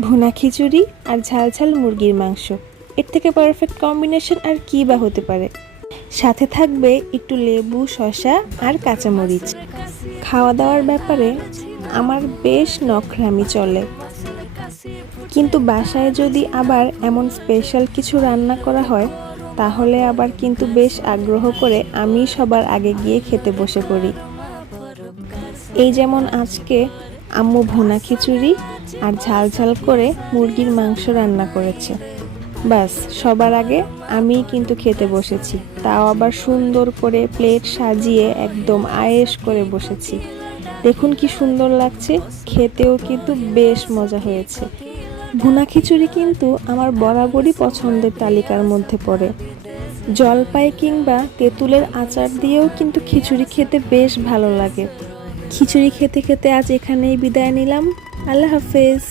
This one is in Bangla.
ভুনা খিচুড়ি আর ঝাল ঝাল মুরগির মাংস, এর থেকে পারফেক্ট কম্বিনেশন আর কী বা হতে পারে। সাথে থাকবে একটু লেবু, শসা আর কাঁচামরিচ। খাওয়া দাওয়ার ব্যাপারে আমার বেশ নখরামি চলে, কিন্তু বাসায় যদি আবার এমন স্পেশাল কিছু রান্না করা হয় তাহলে আবার কিন্তু বেশ আগ্রহ করে আমি সবার আগে গিয়ে খেতে বসে পড়ি। এই যেমন আজকে আম্মু ভুনা খিচুড়ি আর ঝাল ঝাল করে মুরগির মাংস রান্না করেছে। বাস সবার আগে আমিই কিন্তু খেতে বসেছি, তাও আবার সুন্দর করে প্লেট সাজিয়ে একদম আয়েশ করে বসেছি। দেখুন কি সুন্দর লাগছে, খেতেও কিন্তু বেশ মজা হয়েছে। ভুনা খিচুড়ি কিন্তু আমার বরাবরই পছন্দের তালিকার মধ্যে পড়ে। জলপাই কিংবা তেঁতুলের আচার দিয়েও কিন্তু খিচুড়ি খেতে বেশ ভালো লাগে। খিচুড়ি খেতে খেতে আজ এখানেই বিদায় নিলাম। আল্লাহ হাফেজ।